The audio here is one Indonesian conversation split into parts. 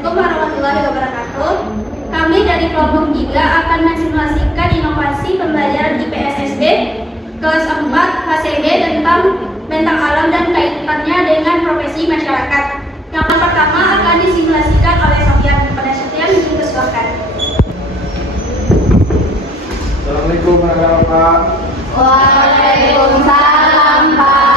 Assalamualaikum warahmatullahi wabarakatuh. Kami dari kelompok 3 akan mensimulasikan inovasi pembelajaran IPSSD kelas 4 HCD tentang bentang alam dan kaitannya dengan profesi masyarakat. Yang pertama akan disimulasikan oleh Sofyan. Kepada Sofyan dipersilakan. Assalamualaikum warahmatullahi wabarakatuh. Waalaikumsalam, Pak.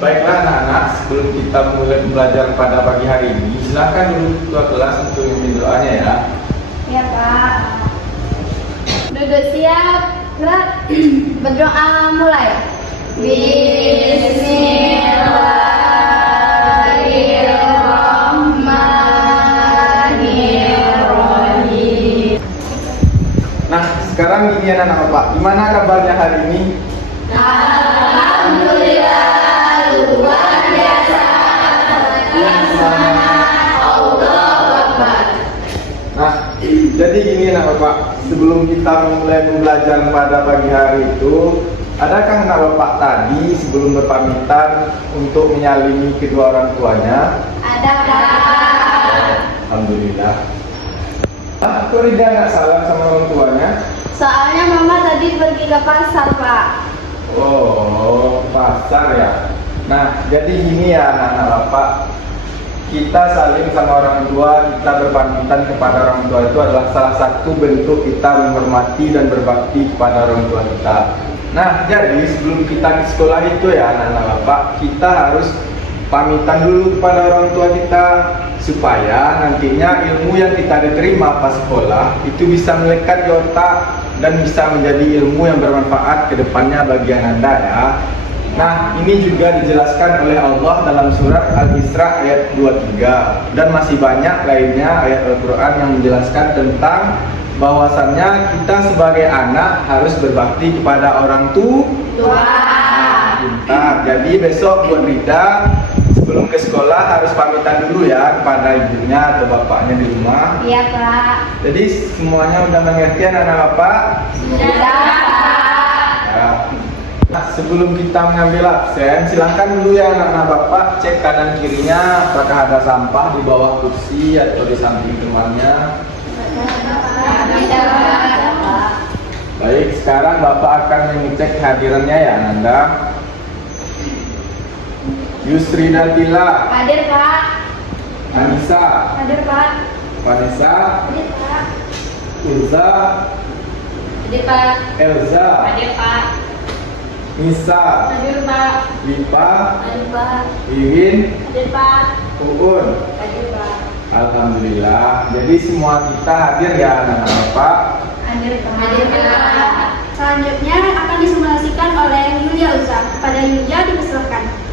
Baiklah anak-anak, sebelum kita mulai pembelajaran pada pagi hari ini, silakan dulu ketua kelas untuk memimpin doanya ya. Ya, Pak. Duduk siap. Gerak. Berdoa mulai. Bismillahirrahmanirrahim. Nah, sekarang gini anak-anak Bapak, gimana kabarnya hari ini? Alhamdulillah, luar biasa. Allahu Akbar. Nah, jadi gini anak Bapak, sebelum kita mulai pembelajaran pada pagi hari itu, adakah anak Bapak tadi sebelum berpamitan untuk menyalimi kedua orang tuanya? Ada, Pak. Alhamdulillah. Kok Rida nggak salam sama orang tuanya? Soalnya Mama tadi pergi ke pasar, Pak. Oh, pasar ya. Nah, jadi gini ya anak-anak Bapak, kita saling sama orang tua, kita berpamitan kepada orang tua itu adalah salah satu bentuk kita menghormati dan berbakti kepada orang tua kita. Nah, jadi sebelum kita ke sekolah itu ya anak-anak Bapak, kita harus pamitan dulu kepada orang tua kita supaya nantinya ilmu yang kita diterima pas sekolah itu bisa melekat di otak dan bisa menjadi ilmu yang bermanfaat ke depannya bagi Anda ya. Nah, ini juga dijelaskan oleh Allah dalam surat Al-Isra ayat 23 dan masih banyak lainnya ayat Al-Quran yang menjelaskan tentang bahwasannya kita sebagai anak harus berbakti kepada orang tua. Pintar. Jadi besok buat Rida sebelum ke sekolah harus pamitan dulu ya kepada ibunya atau bapaknya di rumah. Iya, Pak. Jadi semuanya udah mengerti anak-anak Bapak? Sudah, Pak. Ya. Nah, sebelum kita mengambil absen, silahkan dulu ya anak-anak Bapak cek kanan kirinya apakah ada sampah di bawah kursi atau di samping temannya. Baik, sekarang Bapak akan mengecek kehadirannya ya Ananda. Yusri Datila, Hadir, Pak. Anissa, Hadir, Pak. Vanessa, Hadir, Pak. Ilza, Hadir, Pak. Elza, Hadir, Pak. Nisa, Hadir, Pak. Lipa, Hadir, Pak. Wiwin, Hadir, Pak. Uun. Hadir, Pak. Alhamdulillah. Jadi semua kita hadir ya anak-anak Bapak. Hadir, Pak. Hadir, Pak. Selanjutnya akan disimulasikan oleh Yulia Uza. Pada Yulia dipersilakan.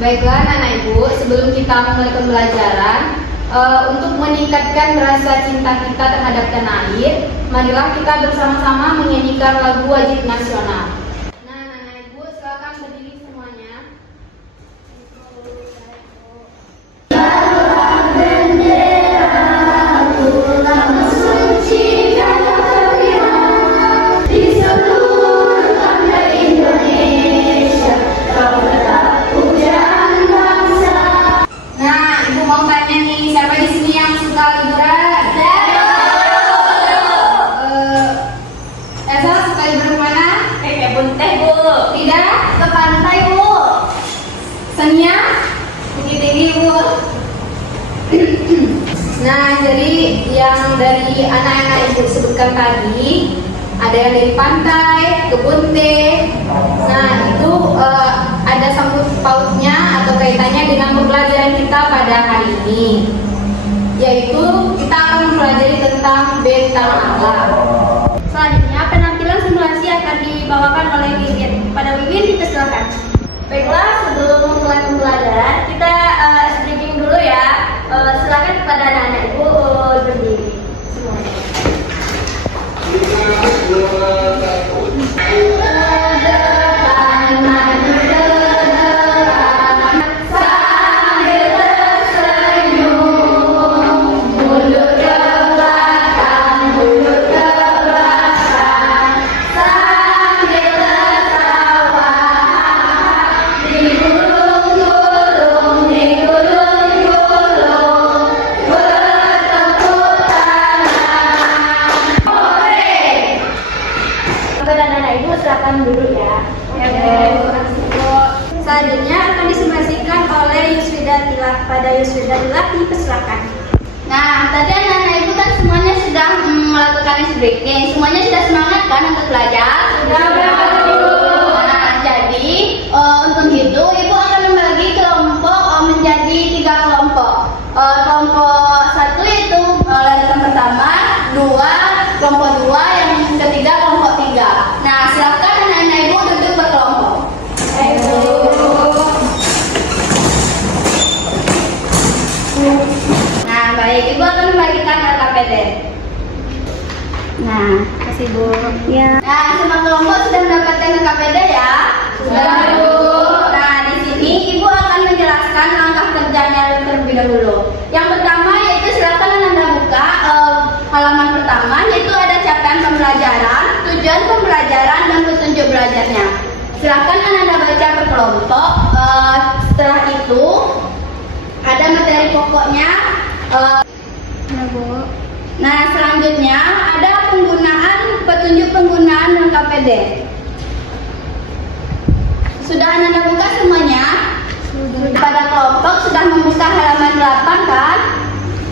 Baiklah anak ibu, sebelum kita memulai pembelajaran, untuk meningkatkan rasa cinta kita terhadap tanah air, marilah kita bersama-sama menyanyikan lagu wajib nasional. Nah, anak ibu silakan berdiri semuanya. Nah, ibu mau tanya nih, siapa di sini yang suka liburan? Elsa suka liburan kemana? Ke kebun teh, Bu. Tidak? Ke pantai, Bu. Senia? Bukit Tinggi, Bu. Nah, jadi yang dari anak-anak ibu sebutkan tadi, ada yang dari pantai, kebun teh. Nah, itu ada sangkut pautnya atau kaitannya dengan pembelajaran kita pada hari ini, yaitu kita akan mempelajari tentang bentang alam. Selanjutnya penampilan simulasi akan dibawakan oleh Wiwin. Pada Wiwin dipersilakan. Baiklah, sebelum memulai pembelajaran kita briefing dulu ya. Silakan kepada anak-anak ibu berdiri semuanya. Di gunung-gunung, di pada Yusuf dipersilakan. Nah, tadi anak-anak ibu kan semuanya sudah melakukan ice breaking. Semuanya sudah semangat kan untuk belajar? Sudah. Nah, jadi untuk itu ibu akan membagi kelompok menjadi 3 kelompok. Kelompok 1 yaitu larisan pertama, 2 kelompok 2, yang ketiga kelompok 3. Nah, silakan anak-anak ibu duduk berkelompok. Nah, baik, ibu akan membagikan LKPD. Nah, kasih Bu. Ya. Nah, semua kelompok sudah mendapatkan LKPD ya? Sudah, Bu. Nah, di sini ibu akan menjelaskan langkah kerjanya terlebih dahulu. Yang pertama yaitu silakan Anda buka halaman pertama, yaitu ada capaian pembelajaran, tujuan pembelajaran, dan petunjuk belajarnya. Silakan Anda baca per kelompok. Setelah itu ada materi pokoknya. Nah, selanjutnya ada petunjuk penggunaan LKPD. Sudah Anda buka semuanya? Sudah. Pada kelompok sudah membuka halaman 8 kan?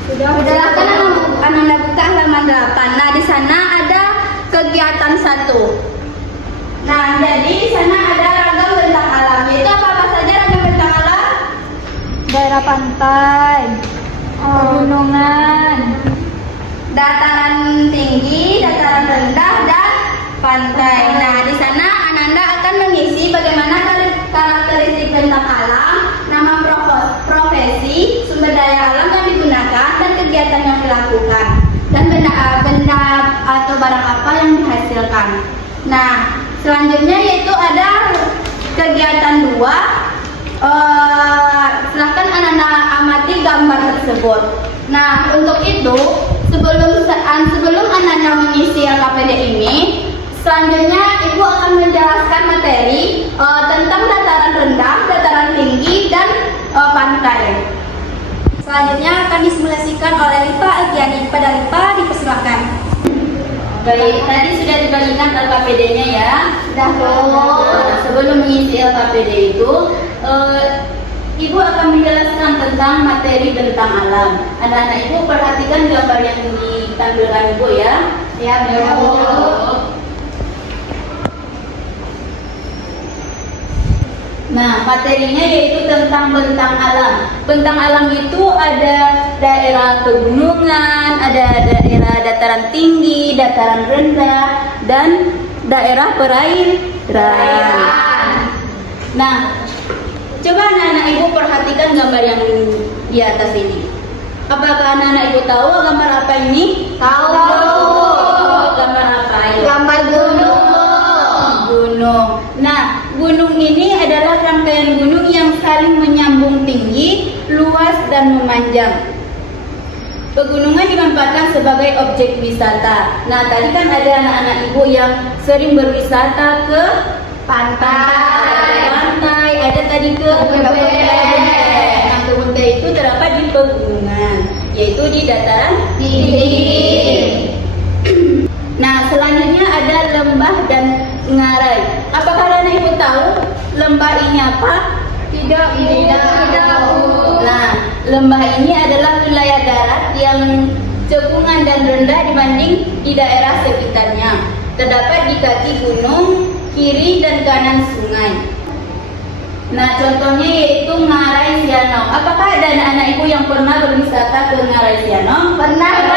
Sudah. Silakan Anda buka halaman 8. Nah, di sana ada kegiatan 1. Nah, jadi di sana ada ragam bentang alam. Yaitu apa saja ragam bentang alam? Daerah pantai, pegunungan, Dataran tinggi, dataran rendah, dan pantai. Nah, di sana Ananda akan mengisi bagaimana karakteristik bentang alam, nama profesi, sumber daya alam yang digunakan, dan kegiatan yang dilakukan, dan benda atau barang apa yang dihasilkan. Nah, selanjutnya yaitu ada kegiatan 2. Silakan Ananda amati gambar tersebut. Nah, untuk itu sebelum Ananda mengisi LKPD ini, selanjutnya Ibu akan menjelaskan materi tentang dataran rendah, dataran tinggi, dan pantai. Selanjutnya akan disimulasikan oleh Lipa Agiani. Pada Lipa dipersilakan. Baik, tadi sudah dibagikan LKPD-nya ya. Sudah, Bu. Sebelum mengisi LKPD itu, Ibu akan menjelaskan tentang materi bentang alam. Anak-anak Ibu perhatikan gambar yang ditampilkan Ibu ya. Ya, Bu. Nah, materinya yaitu tentang bentang alam. Bentang alam itu ada daerah pegunungan, ada daerah dataran tinggi, dataran rendah, dan daerah perairan. Nah, coba anak-anak Ibu perhatikan gambar yang di atas ini. Apakah anak-anak Ibu tahu gambar apa ini? Tahu. Gambar apa? Ayo. Gambar gunung. Gunung. Nah, gunung ini adalah rangkaian gunung yang saling menyambung tinggi, luas, dan memanjang. Pegunungan dimanfaatkan sebagai objek wisata. Nah, tadi kan ada anak-anak Ibu yang sering berwisata ke pantai, ada tadi ke kebun teh. Nah, kebun teh itu terdapat di pegunungan, yaitu di dataran tinggi. Nah, selanjutnya ada lembah dan ngarai. Apakah anak Ibu tahu lembah ini apa? Tidak. Nah, lembah ini adalah wilayah darat yang cekungan dan rendah dibanding di daerah sekitarnya. Terdapat di kaki gunung, kiri dan kanan sungai. Nah, contohnya yaitu Ngarai Sianong. Apakah ada anak-anak Ibu yang pernah berwisata ke Ngarai Sianong? Pernah, Bu.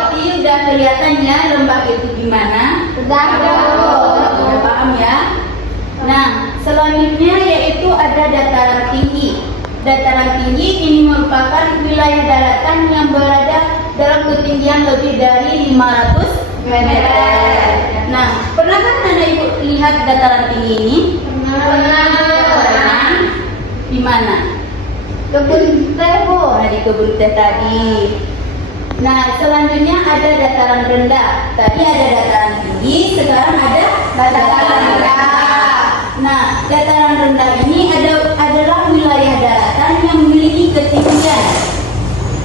Berarti udah kelihatannya lembah itu gimana? Sudah, Bu. Udah paham ya? Nah, selanjutnya yaitu ada dataran tinggi. Dataran tinggi ini merupakan wilayah daratan yang berada dalam ketinggian lebih dari 500 meter. Nah, pernah kan anak Ibu lihat dataran tinggi ini? Pernah. Di mana? Kebun teh, Bu. Nah, di kebun teh tadi. Nah, selanjutnya ada dataran rendah. Tadi ada dataran tinggi, sekarang ada dataran rendah. Nah, dataran rendah ini adalah wilayah daratan yang memiliki ketinggian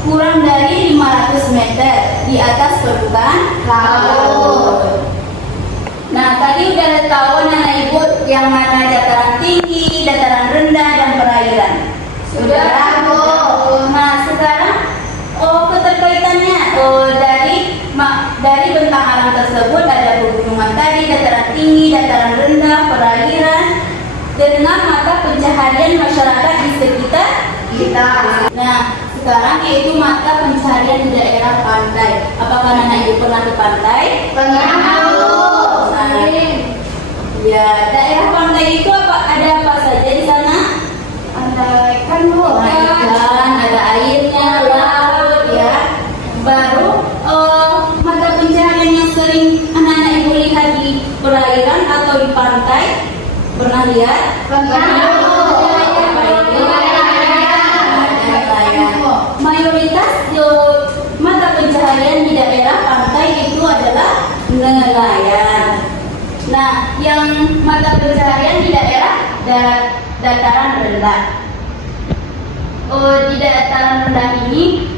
kurang dari 500 meter di atas permukaan laut. Nah, tadi udah tahu anak Ibu yang mana dataran tinggi, dataran rendah, dan perairan. Sudah, Bu. Nah, sekarang keterkaitannya dari bentang alam tersebut ada pegunungan tadi, dataran tinggi, dataran rendah, perairan dengan mata pencaharian masyarakat di sekitar kita. Nah, sekarang yaitu mata pencaharian di daerah pantai. Apakah anak ibu pernah ke pantai? Pernah, Bu. Nah, ya, daerah pantai itu ada apa saja di sana? Ada ikan, Bu. Ikan, ada airnya, laut, ya. Baru mata pencaharian yang sering anak-anak ibu lihat di perairan atau di pantai, pernah lihat? Pernah, Bu. Mayoritas mata pencaharian di daerah pantai itu adalah nelayan. Nah, yang mata pencaharian di daerah dataran rendah. Di dataran rendah ini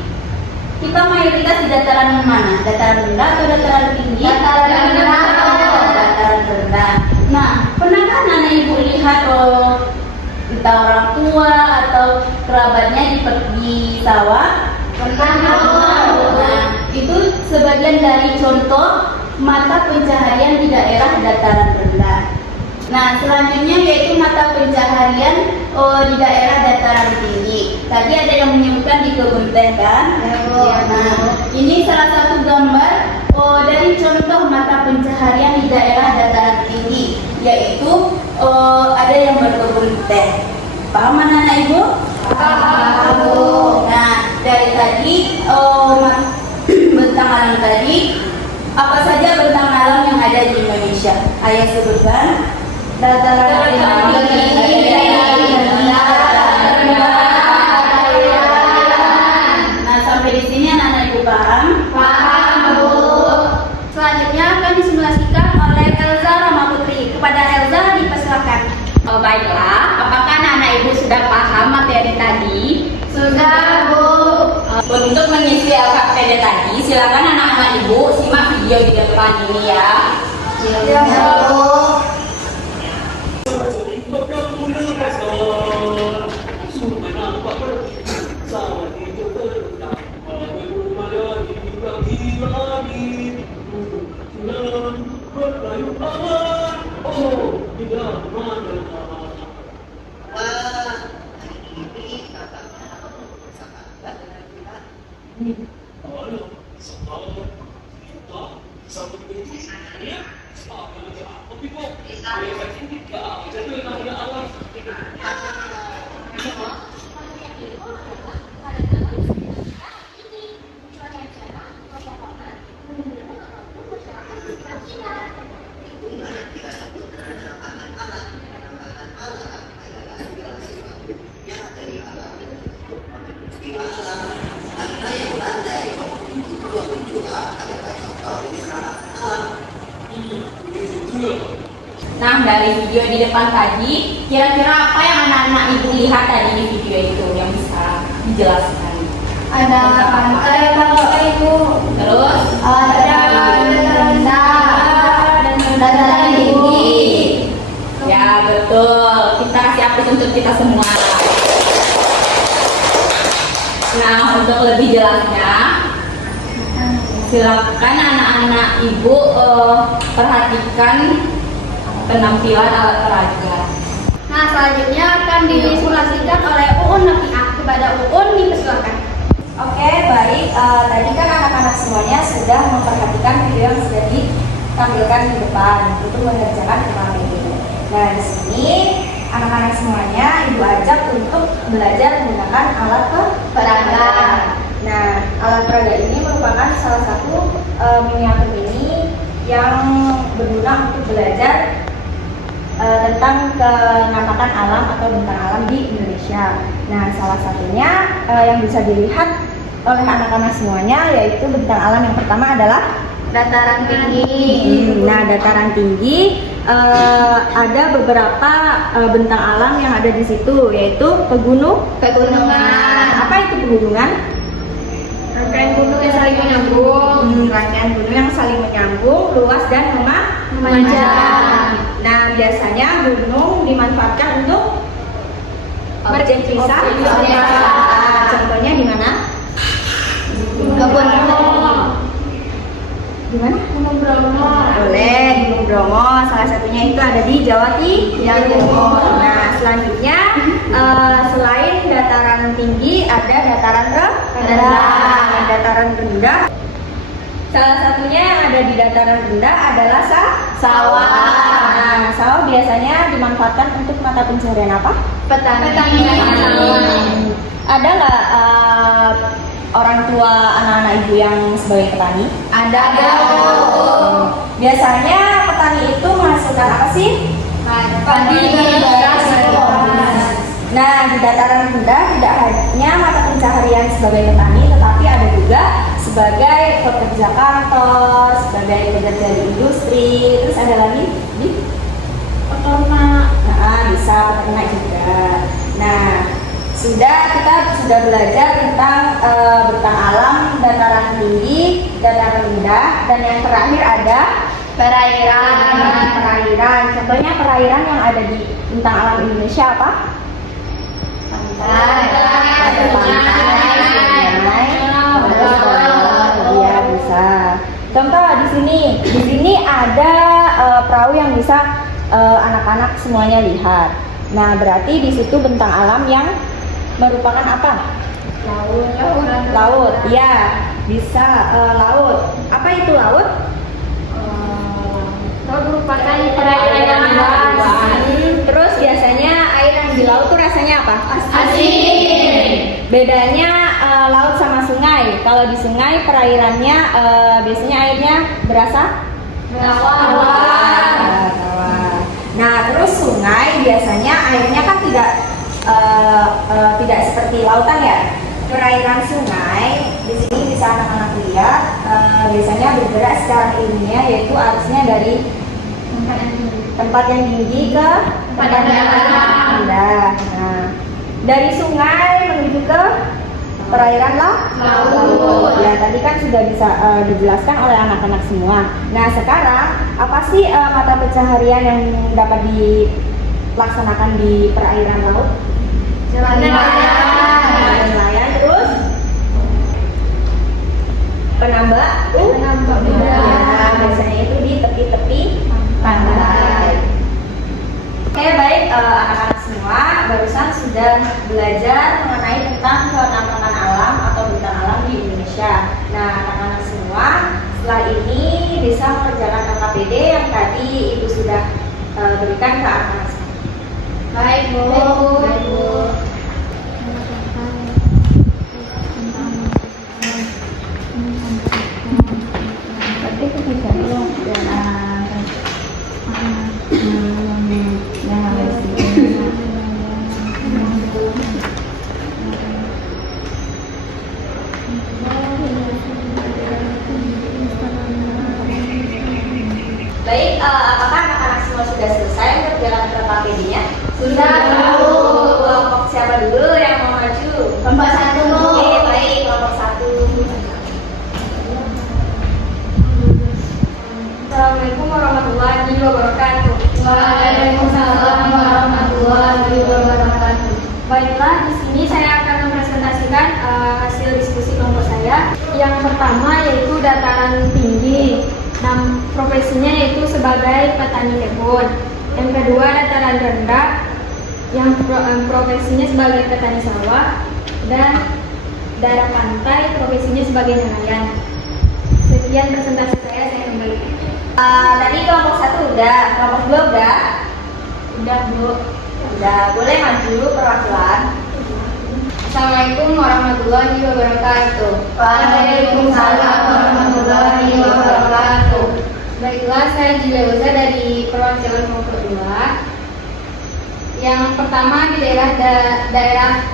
kita mayoritas di dataran mana? Dataran rendah atau dataran tinggi? Dataran rendah. Dataran rendah. Nah, pernahkah anak ibu lihat entah orang tua atau kerabatnya di sawah? Pernah, Bu. Nah, itu sebagian dari contoh mata pencaharian di daerah dataran rendah. Nah, selanjutnya yaitu mata pencaharian di daerah dataran tinggi. Tadi ada yang menyebutkan di kebun teh kan? Ya, Nah, ini salah satu gambar dari contoh mata pencaharian di daerah dataran tinggi, yaitu ada yang berkebun teh. Paham anak ibu? Paham, Bu. Nah, dari tadi bentang alam tadi, apa saja bentang alam yang ada di Indonesia? Ayah sebutkan. Dataran tinggi, nah, sampai di sini anak-anak ibu paham? Paham, Bu. Selanjutnya akan disimulasikan oleh Elza Roma Putri. Kepada Elza dipersilakan. Baiklah, apakah anak-anak ibu sudah paham materi tadi? Sudah, Bu. Untuk mengisi LKPD tadi, silakan anak-anak ibu simak video di depan ini ya. Ya, Bu. Nah, dari video di depan tadi, kira-kira apa yang anak-anak ibu lihat tadi di video itu yang bisa dijelaskan? Ada pantai, Bu. Terus Ada dataran rendah dan dataran tinggi. ya betul, kita kasih aplaus untuk kita semua. Nah, untuk lebih jelasnya, silakan anak-anak ibu perhatikan penampilan alat peraga. Nah, selanjutnya akan disimulasikan oleh Uun Nafiah. Kepada Uun dipersilakan. Oke, baik. Tadi kan anak-anak semuanya sudah memperhatikan video yang sudah ditampilkan di depan untuk mengerjakan kemarin. Nah, di sini anak-anak semuanya ibu ajak untuk belajar menggunakan alat peraga. Nah, alat peraga ini merupakan salah satu miniatur ini yang berguna untuk belajar tentang penampakan alam atau bentang alam di Indonesia. Nah, salah satunya yang bisa dilihat oleh anak-anak semuanya yaitu bentang alam yang pertama adalah Dataran tinggi. Nah, dataran tinggi ada beberapa bentang alam yang ada di situ, yaitu Pegunungan. Apa itu pegunungan? Rangkaian gunung yang saling menyambung. Rangkaian gunung yang saling menyambung, luas dan Memanjang. Nah, biasanya gunung dimanfaatkan untuk Objek wisata. Contohnya di mana? Di mana? Gunung Bromo. Boleh, Gunung Bromo. Salah satunya itu ada di Jawa Timur. Nah, selanjutnya selain dataran tinggi ada dataran rendah. Dataran rendah. Salah satunya yang ada di dataran rendah adalah sawah. Nah, sawah biasanya dimanfaatkan untuk mata pencaharian apa? Petani. Ada nggak orang tua anak-anak ibu yang sebagai petani? Ada. Biasanya petani itu menghasilkan apa sih? Padi. Nah, di dataran rendah tidak hanya mata pencaharian sebagai petani, tetapi ada juga sebagai pekerja kantor, sebagai pekerja di industri, terus ada lagi di Peternak. Nah, bisa peternak juga. Nah, kita sudah belajar tentang bentang alam, dataran tinggi, dataran rendah, dan yang terakhir ada perairan. Contohnya perairan yang ada di bentang alam Indonesia apa? Pantai. Iya, bisa. Contoh di sini ada perahu yang bisa anak-anak semuanya lihat. Nah, berarti di situ bentang alam yang merupakan apa? Laut. Ya, bisa laut. Apa itu laut? Merupakan perairan yang luas. Terus biasanya air yang di laut tuh rasanya apa? Asin. Bedanya laut sama sungai. Kalau di sungai perairannya biasanya airnya berasa Tawar. Nah, terus sungai biasanya airnya kan tidak seperti lautan ya. Perairan sungai di sini bisa anak-anak lihat biasanya bergerak secara ilmiah, yaitu arusnya dari tempat yang tinggi ke tempat yang rendah. Nah, dari sungai menuju ke perairan laut. Ya, tadi kan sudah bisa dijelaskan oleh anak-anak semua. Nah, sekarang apa sih mata pencaharian yang dapat dilaksanakan di perairan laut? Nelayan, terus penambak udang. Ya, biasanya itu di tepi-tepi pantai. Oke, baik anak-anak semua, barusan sudah belajar mengenai tentang penampakan alam atau bentang alam di Indonesia. Nah, anak-anak semua, setelah ini bisa mengerjakan KKPD yang tadi Ibu sudah berikan ke anak-anak semua. Baik, Bu. Baik, apakah anak-anak semua sudah selesai mengerjakan KKPD-nya? Sudah. Kelompok siapa dulu yang mau maju? Kelompok 1. Oke, baik, kelompok 1. Assalamualaikum warahmatullahi wabarakatuh. Waalaikumsalam warahmatullahi wabarakatuh. Baiklah, di sini saya akan mempresentasikan hasil diskusi kelompok saya. Yang pertama yaitu dataran tinggi. Nah, profesinya yaitu sebagai petani kebun. Yang kedua dataran rendah, yang profesinya sebagai petani sawah. Dan daerah pantai, profesinya sebagai nelayan. Sekian presentasi saya kembali. Tadi kelompok 1 udah, kelompok 2 udah? Udah, Bu. Udah, boleh maju perwakilan. Assalamualaikum warahmatullahi wabarakatuh. Waalaikumsalam warahmatullahi wabarakatuh. Baiklah, saya Jiweuza dari perwakilan kelompok 2. Yang pertama di daerah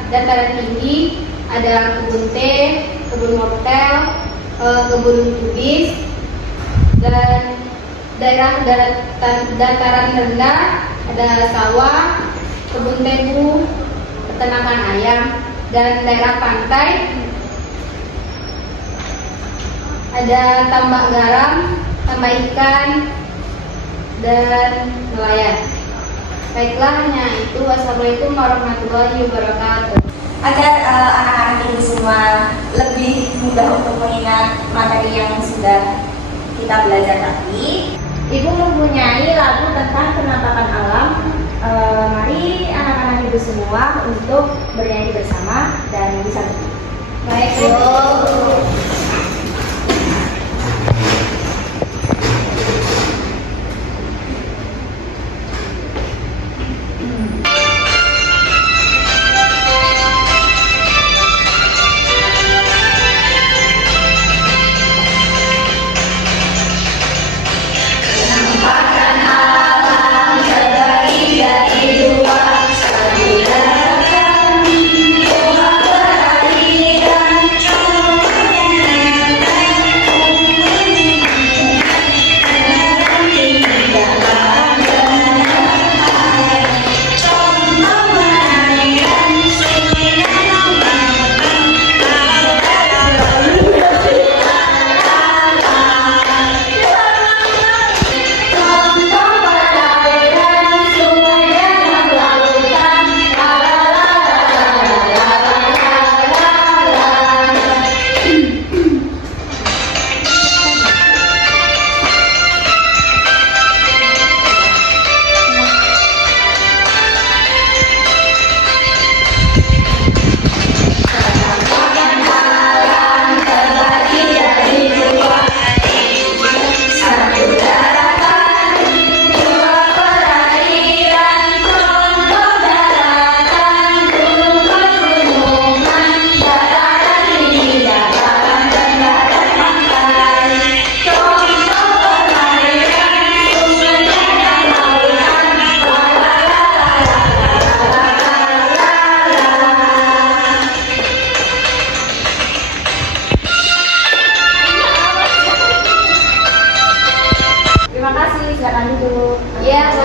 dataran tinggi ada kebun teh, kebun motel, kebun kubis, dan daerah dataran rendah ada sawah, kebun tebu, peternakan ayam, dan daerah pantai ada tambak garam, tambak ikan, dan nelayan. Baiklah, hanya itu. Wassalamualaikum warahmatullahi wabarakatuh. Agar anak-anak ini semua lebih mudah untuk mengingat materi yang sudah kita belajar tadi, Ibu mempunyai lagu tentang penampakan alam. Mari anak-anak Ibu semua untuk bernyanyi bersama dan bisa. Baik, Bu. Terima kasih, silakan duduk. Ya,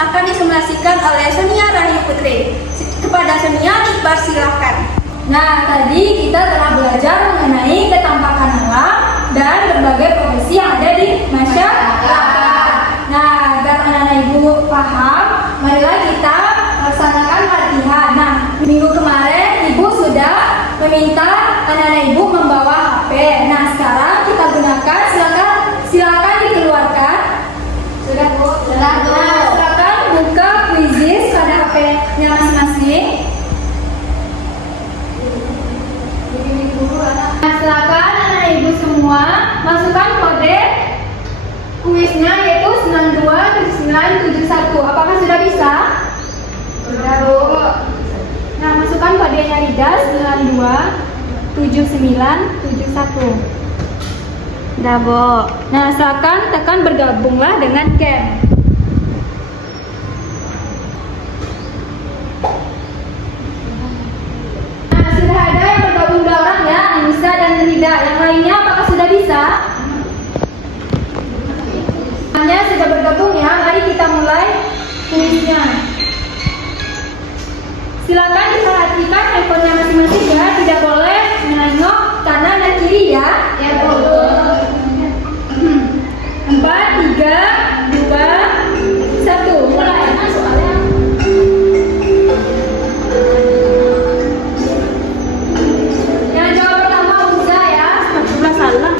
akan disimulasikan oleh Sonia Rahayu Putri. Kepada Sonia dipersilakan. Nah, tadi kita telah belajar mengenai ketampakan alam dan berbagai profesi yang ada di masyarakat. Nah, agar anak-anak Ibu paham, marilah kita laksanakan latihan. Nah, minggu kemarin Ibu sudah meminta anak-anak Ibu membawa HP. Nah, sekarang kita gunakan, silakan dikeluarkan. Sudah, Bu? Sudah, Bu. Nah, silakan buka Quizizz pada HP-nya masing-masing. Nah, silakan anak Ibu semua masukkan kode kuisnya yaitu 927971. Apakah sudah bisa? Sudah, Bu. Nah, masukkan kodenya Rida 927971. Sudah, Bu. Nah, silakan tekan bergabunglah dengan Ken. Nah, sudah ada yang bergabung 2 orang ya, Anissa dan Rida. Yang lainnya apakah sudah bisa? Semuanya sudah bergabung ya. Mari kita mulai kuisnya. Silakan diperhatikan handphonenya masing-masing ya. Tidak boleh menengok kanan dan kiri ya. Ya, Bu. 4, 3, 2, 1. Mulai. Soalnya yang jawab pertama Uza ya. Cuma salah.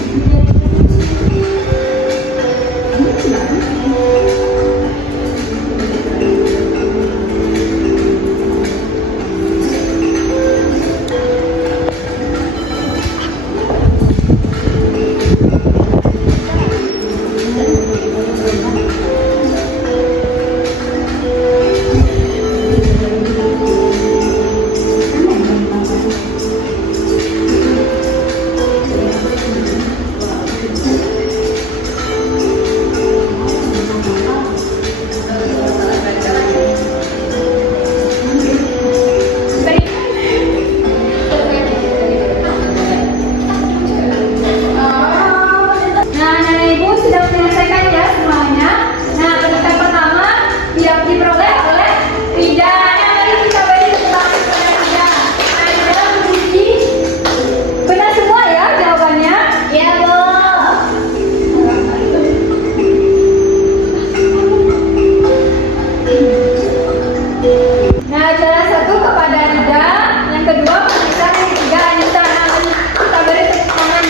Nah, salah satu kepada Rida, yang kedua pemirsa, yang ketiga Anissa. Nah, kita beri tepuk tangan.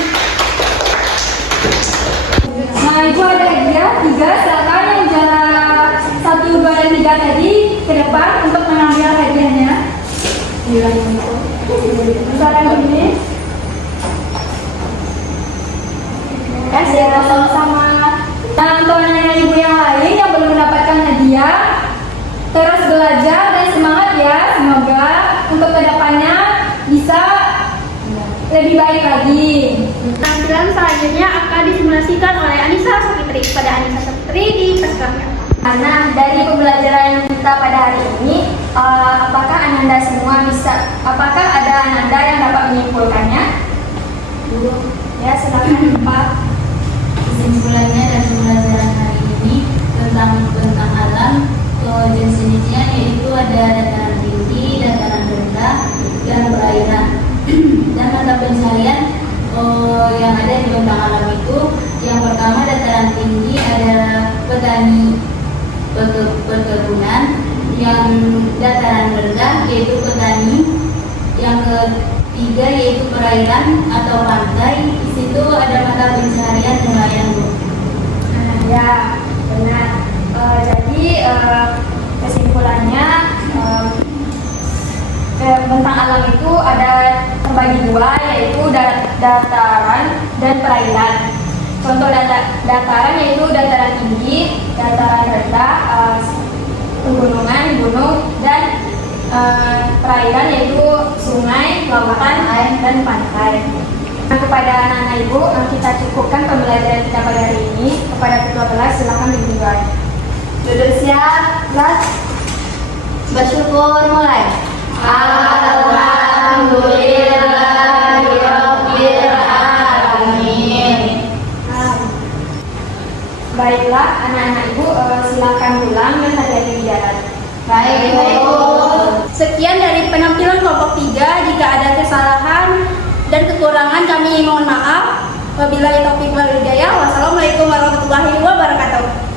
Nah, itu ada hadiah 3, silakan yang jarak 1, 2, dan 3 tadi ke depan untuk mengambil hadiahnya. Misalnya begini. Kasih sama-sama. Nah, untuk anak-anak ibu yang lain yang belum mendapatkan hadiah, terus belajar dan semangat ya. Semoga untuk kedepannya bisa lebih baik lagi. Tampilan selanjutnya akan disimulasikan oleh Anissa Safitri. Pada Anissa Safitri dipersilakan. Nah, dari pembelajaran kita pada hari ini, apakah Ananda semua apakah ada Ananda yang dapat menyimpulkannya? Ya, silakan Pak. Kesimpulannya dari pembelajaran hari ini tentang bentang alam, jenis-jenisnya yaitu ada dataran tinggi, dataran rendah, dan perairan. Dan mata pencarian yang ada di bentang alam itu, yang pertama dataran tinggi adalah petani perkebunan, yang dataran rendah yaitu petani, yang ketiga yaitu perairan atau pantai. Di situ ada mata pencaharian nelayan, Bu. Ya, benar. Jadi kesimpulannya bentang alam itu ada terbagi 2, yaitu dataran dan perairan. Contoh dataran yaitu dataran tinggi, dataran rendah, pegunungan, gunung, dan perairan yaitu sungai, lautan, air, dan pantai. Nah, kepada anak-anak ibu, kita cukupkan pembelajaran kita pada hari ini. Kepada ketua kelas, silakan dimulai. Duduk siap, kelas. Bersyukur mulai. Alhamdulillahirabbil alamin. Baiklah, anak-anak ibu, silakan pulang dan hati-hati di jalan. Baik, Bu. Sekian dari penampilan kelompok 3. Jika ada kesalahan dan kekurangan kami mohon maaf. Wabillahi taufiq wal hidayah. Wassalamualaikum warahmatullahi wabarakatuh.